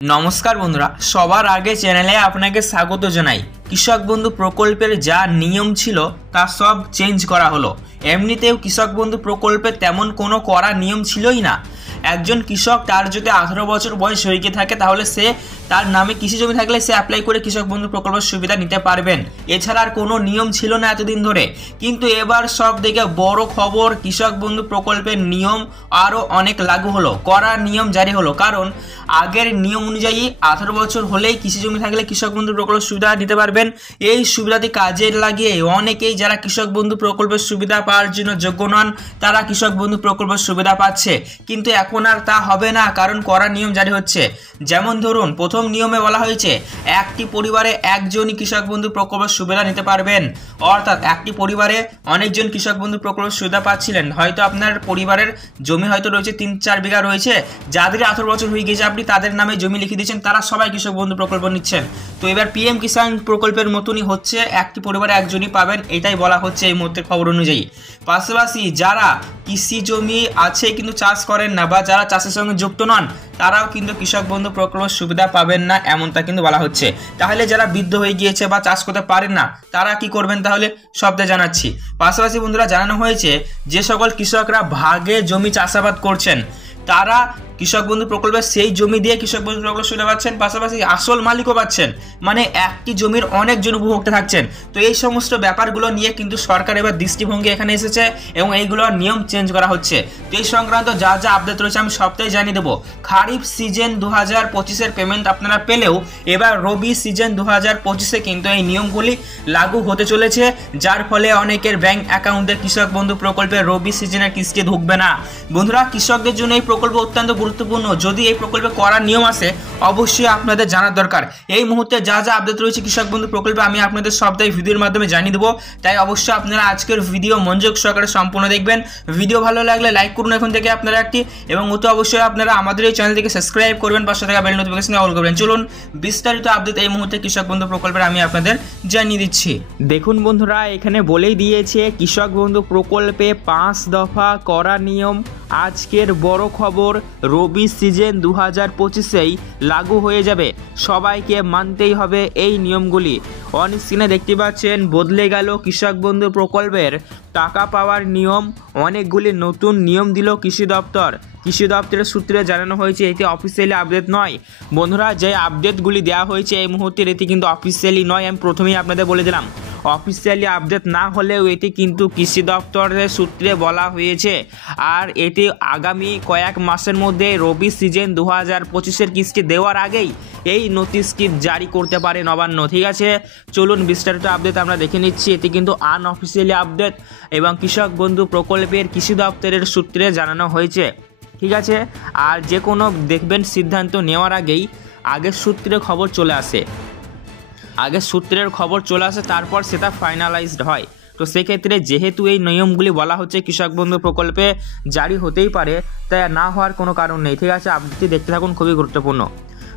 नमस्कार बंधुरा सबार आगे चैनेले आपनाके स्वागत जानाई। कृषक बंधु प्रकल्पेर जा नियम छिलो ता सब चेंज करा हलो। एमनितेও कृषक बंधु प्रकल्पे तेमन कोनो कड़ा नियम छिलोई ना। একজন কৃষক তার যদি 18 বছর বয়স হয়ে গিয়ে থাকে তাহলে সে তার নামে কৃষি জমি থাকলে সে অ্যাপ্লাই করে কৃষক বন্ধু প্রকল্পের সুবিধা নিতে পারবেন। এছাড়া আর কোনো নিয়ম ছিল না এতদিন ধরে, কিন্তু এবার সব থেকে বড় খবর কৃষক বন্ধু প্রকল্পের নিয়ম আরও অনেক লাগু হলো, কড়া নিয়ম জারি হলো। কারণ আগের নিয়ম অনুযায়ী 18 বছর হলেই কৃষি জমি থাকলে কৃষক বন্ধু প্রকল্পের সুবিধা নিতে পারবেন। এই সুবিধাটি কাজে লাগিয়ে অনেকেই যারা কৃষক বন্ধু প্রকল্পের সুবিধা পাওয়ার জন্য যোগ্য নন তারা কৃষক বন্ধু প্রকল্পের সুবিধা পাচ্ছে, কিন্তু এখন আর তা হবে না, কারণ কড়া নিয়ম জারি হচ্ছে। যেমন ধরুন প্রথম নিয়মে বলা হয়েছে একটি পরিবারে একজনই কৃষক বন্ধু প্রকল্পের সুবিধা নিতে পারবেন। অর্থাৎ একটি পরিবারে অনেকজন কৃষক বন্ধু প্রকল্পের সুবিধা পাচ্ছিলেন। হয়তো আপনার পরিবারের জমি হয়তো রয়েছে 3-4 বিঘা রয়েছে, যাদের 18 বছর হয়ে গেছে আপনি তাদের নামে জমি লিখে দিচ্ছেন, তারা সবাই কৃষক বন্ধু প্রকল্প নিচ্ছেন। তো এবার পিএম কিষাণ প্রকল্পের মতনই হচ্ছে, একটি পরিবারে একজনই পাবেন, এটাই বলা হচ্ছে এই মুহূর্তের খবর অনুযায়ী। পাশাপাশি যারা কৃষি জমি আছে কিন্তু চাষ করেন না বা যারা চাষের সঙ্গে যুক্ত নন তারাও কিন্তু কৃষক বন্ধু প্রকল্পের সুবিধা পাবেন না, এমনটা কিন্তু বলা হচ্ছে। তাহলে যারা বৃদ্ধ হয়ে গিয়েছে বা চাষ করতে পারেন না তারা কি করবেন তাহলে সবটা জানাচ্ছি। পাশাপাশি বন্ধুরা জানানো হয়েছে যে সকল কৃষকরা ভাগে জমি চাষাবাদ করছেন তারা কৃষক বন্ধু প্রকল্পের সেই জমি দিয়ে কৃষক বন্ধু প্রকল্প সুবিধা পাচ্ছেন, পাশাপাশি আসল মালিকও পাচ্ছেন, মানে একটি জমির অনেকজন উপভোক্তা থাকছেন। তো এই সমস্ত ব্যাপারগুলো নিয়ে কিন্তু সরকার এবার দৃষ্টিভঙ্গি এখানে এসেছে এবং এইগুলোর নিয়ম চেঞ্জ করা হচ্ছে। তো এই সংক্রান্ত যা যা আপডেট রয়েছে আমি সবটাই জানিয়ে দেবো। খারিফ সিজন 2025-এর পেমেন্ট আপনারা পেলেও এবার রবি সিজন 2025-এ কিন্তু এই নিয়মগুলি লাগু হতে চলেছে, যার ফলে অনেকের ব্যাংক অ্যাকাউন্টে কৃষক বন্ধু প্রকল্পের রবি সিজনের কিস্তি ঢুকবে না। বন্ধুরা কৃষকদের জন্য এই প্রকল্প অত্যন্ত গুরুত্বপূর্ণ। যদি এই প্রকল্পে করার নিয়ম আসে অবশ্যই আপনাদের জানার দরকার। এই মুহূর্তে যা যা আপডেট রয়েছে কৃষক বন্ধু প্রকল্পে আমি আপনাদের সবটাই ভিডিওর মাধ্যমে জানিয়ে দেবো, তাই অবশ্যই আপনারা আজকের ভিডিও মনোযোগ সহকারে সম্পূর্ণ দেখবেন। ভিডিও ভালো লাগলে লাইক করুন এখন থেকে আপনারা একটি, এবং অতি অবশ্যই আপনারা আমাদের এই চ্যানেলটিকে সাবস্ক্রাইব করবেন, পাশে থাকা বেল নোটিফিকেশনে অল করবেন। চলুন বিস্তারিত আপডেট এই মুহূর্তে কৃষক বন্ধু প্রকল্পের আমি আপনাদের জানিয়ে দিচ্ছি। দেখুন বন্ধুরা এখানে বলেই দিয়েছে কৃষক বন্ধু প্রকল্পে 5 দফা করা নিয়ম। আজকের বড় খবর রবি সিজন 2025-এই লাগু হয়ে যাবে, সবাইকে মানতেই হবে এই নিয়মগুলি। অন স্ক্রিনে দেখতে পাচ্ছেন বদলে গেল কৃষক বন্ধু প্রকল্পের টাকা পাওয়ার নিয়ম, অনেকগুলি নতুন নিয়ম দিল কৃষি দপ্তর। কৃষি দপ্তরের সূত্রে জানানো হয়েছে এটি অফিসিয়ালি আপডেট নয়। বন্ধুরা যে আপডেটগুলি দেওয়া হয়েছে এই মুহূর্তে এটি কিন্তু অফিসিয়ালি নয়, আমি প্রথমেই আপনাদের বলে দিলাম। অফিসিয়ালি আপডেট না হলেও এটি কিন্তু কৃষি দপ্তরের সূত্রে বলা হয়েছে, আর এটি আগামী কয়েক মাসের মধ্যে রবি সিজন 2025-এর কিস্তি দেওয়ার আগেই এই নোটিশটি জারি করতে পারে নবান্ন। ঠিক আছে, চলুন বিস্তারিত আপডেট আমরা দেখে নিচ্ছি। এটি কিন্তু আনঅফিসিয়ালি আপডেট এবং কৃষক বন্ধু প্রকল্পের কৃষি দপ্তরের সূত্রে জানানো হয়েছে। ঠিক আছে, আর যে কোনো দেখবেন সিদ্ধান্ত নেওয়ার আগেই আগের সূত্রে খবর চলে আসে, আগের সূত্রের খবর চলে আসে তারপর সেটা ফাইনালাইজড হয়। তো সেক্ষেত্রে যেহেতু এই নিয়মগুলি বলা হচ্ছে কৃষক বন্ধু প্রকল্পে জারি হতেই পারে, তাই না হওয়ার কোনো কারণ নেই। ঠিক আছে, আপডেটটি দেখতে থাকুন, খুবই গুরুত্বপূর্ণ।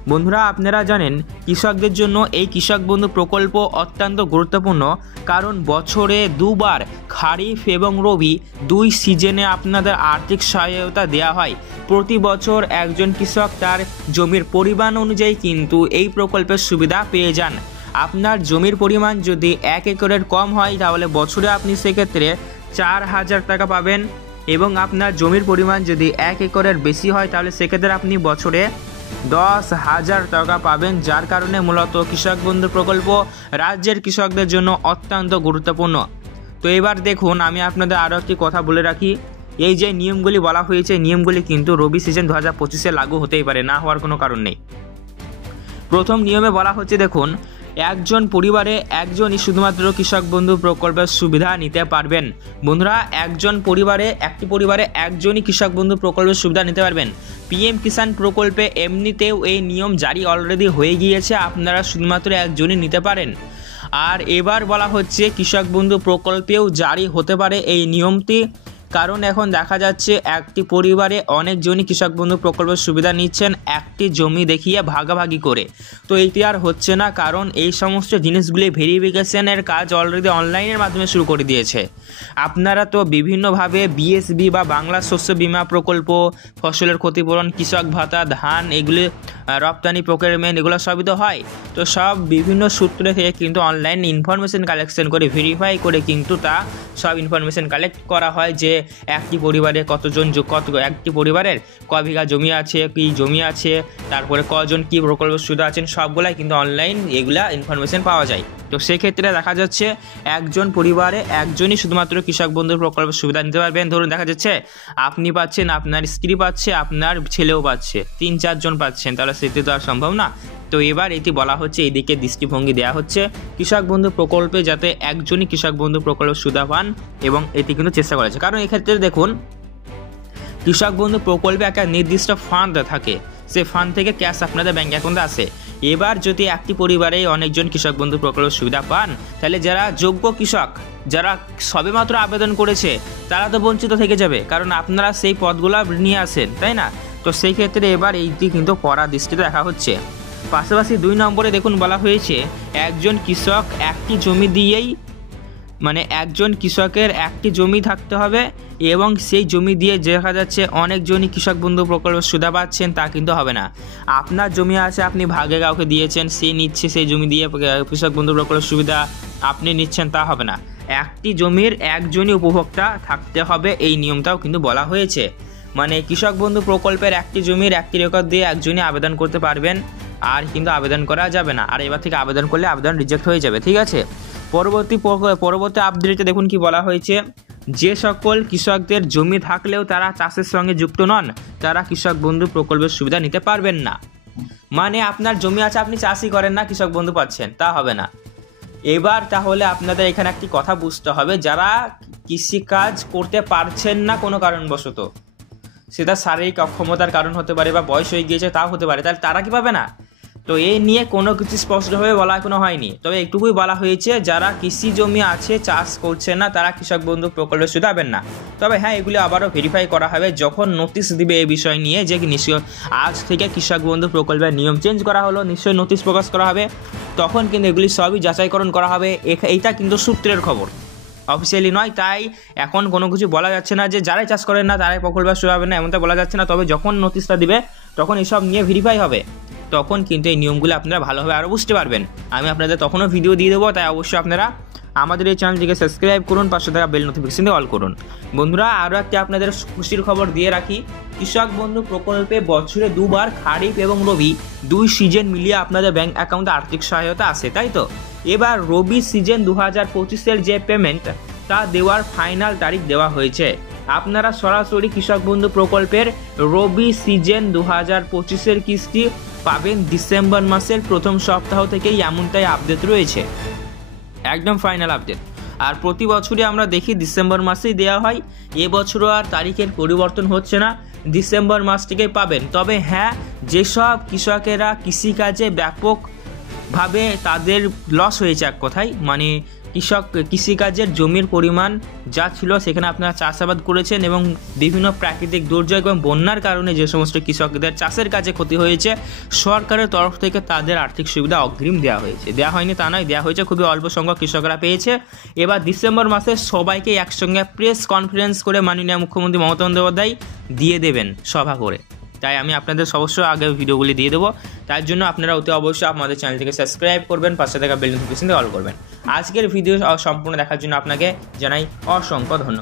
বন্ধুরা আপনারা জানেন কৃষকদের জন্য এই কৃষক বন্ধু প্রকল্প অত্যন্ত গুরুত্বপূর্ণ, কারণ বছরে দুবার খারিফ এবং রবি 2 সিজনে আপনাদের আর্থিক সহায়তা দেওয়া হয়। প্রতি বছর একজন কৃষক তার জমির পরিমাণ অনুযায়ী কিন্তু এই প্রকল্পের সুবিধা পেয়ে যান। আপনার জমির পরিমাণ যদি 1 একরের কম হয় তাহলে বছরে আপনি সেক্ষেত্রে 4000 টাকা পাবেন, এবং আপনার জমির পরিমাণ যদি 1 একরের বেশি হয় তাহলে সেক্ষেত্রে আপনি বছরে 10,000 টাকা পাবেন। যার কারণে মূলত কৃষক বন্ধু প্রকল্প রাজ্যের কৃষকদের জন্য অত্যন্ত গুরুত্বপূর্ণ। তো এবার দেখুন আমি আপনাদের আরও একটি কথা বলে রাখি, এই যে নিয়মগুলি বলা হয়েছে নিয়মগুলি কিন্তু রবি সিজন 2025-এ লাগু হতেই পারে, না হওয়ার কোনো কারণ নেই। প্রথম নিয়মে বলা হচ্ছে দেখুন একজন পরিবারে একজনই শুধুমাত্র কৃষক বন্ধু প্রকল্পের সুবিধা নিতে পারবেন। বন্ধুরা একটি পরিবারে একজনই কৃষক বন্ধু প্রকল্পের সুবিধা নিতে পারবেন। পিএম কিষাণ প্রকল্পে এমনিতেও এই নিয়ম জারি অলরেডি হয়ে গিয়েছে, আপনারা শুধুমাত্র একজনই নিতে পারেন। আর এবার বলা হচ্ছে কৃষক বন্ধু প্রকল্পেও জারি হতে পারে এই নিয়মটি, কারণ এখন দেখা যাচ্ছে একটি পরিবারে অনেকজনই কৃষক বন্ধু প্রকল্পের সুবিধা নিচ্ছেন একটি জমি দেখিয়ে ভাগাভাগি করে। তো এইটি আর হচ্ছে না, কারণ এই সমস্ত জিনিসগুলি ভেরিফিকেশনের কাজ অলরেডি অনলাইনের মাধ্যমে শুরু করে দিয়েছে। আপনারা তো বিভিন্নভাবে বিএসবি বা বাংলা শস্য বীমা প্রকল্প, ফসলের ক্ষতিপূরণ, কৃষক ভাতা, ধান, এগুলি রপ্তানি প্রক্রিয়ামেন্ট, এগুলো সবই তো হয়। তো সব বিভিন্ন সূত্র থেকে কিন্তু অনলাইন ইনফরমেশন কালেকশন করে ভেরিফাই করে কিন্তু তা সব ইনফরমেশন কালেক্ট করা হয় যে একটি পরিবারে কতজন, একটি পরিবারের ক বিঘা জমি আছে, কী জমি আছে, তারপরে কজন কী প্রকল্প সুবিধা আছেন, সবগুলাই কিন্তু অনলাইন এগুলা ইনফরমেশন পাওয়া যায়। তো সেক্ষেত্রে দেখা যাচ্ছে একজন পরিবারে একজনই শুধুমাত্র কৃষক বন্ধুর প্রকল্পের সুবিধা নিতে পারবেন। ধরুন দেখা যাচ্ছে আপনি পাচ্ছেন, আপনার স্ত্রী পাচ্ছে, আপনার ছেলেও পাচ্ছে, 3-4 জন পাচ্ছেন, তাহলে সেটি তো আর সম্ভব না। তো এবার এটি বলা হচ্ছে, এইদিকে দৃষ্টিভঙ্গি দেওয়া হচ্ছে কৃষক বন্ধু প্রকল্পে যাতে একজনই কৃষক বন্ধু প্রকল্পের সুবিধা পান, এবং এটি কিন্তু চেষ্টা করা হয়েছে। কারণ এক্ষেত্রে দেখুন, কৃষক বন্ধু প্রকল্পে একটা নির্দিষ্ট ফান্ড থাকে, সেই ফান্ড থেকে ক্যাশ আপনাদের ব্যাঙ্ক অ্যাকাউন্টে আসে। এবার যদি একটি পরিবারে অনেকজন কৃষক বন্ধু প্রকল্পের সুবিধা পান, তাহলে যারা যোগ্য কৃষক, যারা সবেমাত্র আবেদন করেছে, তারা তো বঞ্চিত থেকে যাবে, কারণ আপনারা সেই পদগুলো নিয়ে আসেন, তাই না? তো সেই ক্ষেত্রে এবার এইটি কিন্তু কড়া দৃষ্টিতে দেখা হচ্ছে। পাশাপাশি 2 নম্বরে দেখুন বলা হয়েছে একজন কৃষক একটি জমি দিয়েই, মানে একজন কৃষকের একটি জমি থাকতে হবে, এবং সেই জমি দিয়ে দেখা যাচ্ছে অনেকজনই কৃষক বন্ধু প্রকল্পের সুবিধা পাচ্ছেন, তা কিন্তু হবে না। আপনার জমি আছে, আপনি ভাগে কাউকে দিয়েছেন, সে নিচ্ছে সেই জমি দিয়ে কৃষক বন্ধু প্রকল্পের সুবিধা আপনি নিচ্ছেন, তা হবে না। একটি জমির একজনই উপভোক্তা থাকতে হবে, এই নিয়মটাও কিন্তু বলা হয়েছে। মানে কৃষক বন্ধু প্রকল্পের একটি জমির একটি রেকর্ড দিয়ে একজনই আবেদন করতে পারবেন, আর কিন্তু আবেদন করা যাবে না। আর এবার থেকে আবেদন করলে আবেদন রিজেক্ট হয়ে যাবে, ঠিক আছে? পরবর্তী আপডেটে দেখুন কি বলা হয়েছে, যে সকল কৃষকদের জমি থাকলেও তারা চাষের সঙ্গে যুক্ত নন, তারা কৃষক বন্ধু প্রকল্পের সুবিধা নিতে পারবেন না। মানে আপনার জমি আছে, আপনি চাষই করেন না, কৃষক বন্ধু পাচ্ছেন, তা হবে না। এবার তাহলে আপনাদের এখানে একটি কথা বুঝতে হবে, যারা কৃষিকাজ করতে পারছেন না কোনো কারণবশত, সেটা শারীরিক অক্ষমতার কারণ হতে পারে বা বয়স হয়ে গিয়েছে তাও হতে পারে, তাহলে তারা কি পাবে না? তো এই নিয়ে কোনো কিছু স্পষ্টভাবে বলা এখনো হয়নি, তবে একটুকুই বলা হয়েছে যারা কৃষি জমি আছে, চাষ করছে না, তারা কৃষক বন্ধু প্রকল্পের সুবিধা পাবেন না। তবে হ্যাঁ, এগুলি আবারও ভেরিফাই করা হবে যখন নোটিশ দিবে এই বিষয় নিয়ে, যে নিশ্চয় আজ থেকে কৃষক বন্ধু প্রকল্পের নিয়ম চেঞ্জ করা হলো, নিশ্চয়ই নোটিশ প্রকাশ করা হবে, তখন কিন্তু এগুলি সবই যাচাইকরণ করা হবে। এইটা কিন্তু সূত্রের খবর, অফিসিয়ালি নয়। তাই এখন কোনো কিছু বলা যাচ্ছে না যে যারাই চাষ করেন না তারাই প্রকল্পের সুবিধা পাবেন না, এমনটা বলা যাচ্ছে না। তবে যখন নোটিশটা দিবে তখন এসব নিয়ে ভেরিফাই হবে, তখন কিন্তু এই নিয়মগুলো আপনারা ভালোভাবে আরও বুঝতে পারবেন। আমি আপনাদের তখনও ভিডিও দিয়ে দেবো, তাই অবশ্যই আপনারা আমাদের এই চ্যানেলটিকে সাবস্ক্রাইব করুন, পাশে থাকা বেল নোটিফিকেশন দিয়ে অল করুন। বন্ধুরা, আরও একটি আপনাদের খুশির খবর দিয়ে রাখি, কৃষক বন্ধু প্রকল্পে বছরে 2 বার খারিফ এবং রবি 2 সিজন মিলিয়ে আপনাদের ব্যাঙ্ক অ্যাকাউন্টে আর্থিক সহায়তা আসে, তাই তো? এবার রবি সিজন 2025-এর যে পেমেন্ট, তা দেওয়ার ফাইনাল তারিখ দেওয়া হয়েছে। আপনারা সরাসরি কৃষক বন্ধু প্রকল্পের রবি সিজন 2025-এর কিস্তি পাবেন ডিসেম্বর মাসের প্রথম সপ্তাহ থেকেই, এমনটাই আপডেট রয়েছে, একদম ফাইনাল আপডেট। আর প্রতি বছরই আমরা দেখি ডিসেম্বর মাসেই দেওয়া হয়, এবছরও আর তারিখের পরিবর্তন হচ্ছে না, ডিসেম্বর মাস থেকেই পাবেন। তবে হ্যাঁ, যেসব কৃষকেরা কৃষিকাজে ব্যাপকভাবে তাদের লস হয়েছে, এক কথায় মানে কৃষিকাজের জমির পরিমাণ যা ছিল সেখানে আপনারা চাষাবাদ করেছেন, এবং বিভিন্ন প্রাকৃতিক দুর্যোগ এবং বন্যার কারণে যে সমস্ত কৃষকদের চাষের কাজে ক্ষতি হয়েছে, সরকারের তরফ থেকে তাদের আর্থিক সুবিধা অগ্রিম দেওয়া হয়েছে। দেওয়া হয়নি তা নয়, দেওয়া হয়েছে, খুবই অল্প সংখ্যক কৃষকরা পেয়েছে। এবার ডিসেম্বর মাসে সবাইকে একসঙ্গে প্রেস কনফারেন্স করে মাননীয় মুখ্যমন্ত্রী মমতা বন্দ্যোপাধ্যায় দিয়ে দেবেন সভা করে। তাই আমি আপনাদের অবশ্যই আগে ভিডিওগুলি দিয়ে দেবো, তার জন্য আপনারা অতি অবশ্যই আমাদের চ্যানেলটিকে সাবস্ক্রাইব করবেন, পাশে থাকা বেল নোটিফিকেশন দিয়ে অল করবেন। আজকের ভিডিও সম্পূর্ণ দেখার জন্য আপনাকে জানাই অসংখ্য ধন্যবাদ।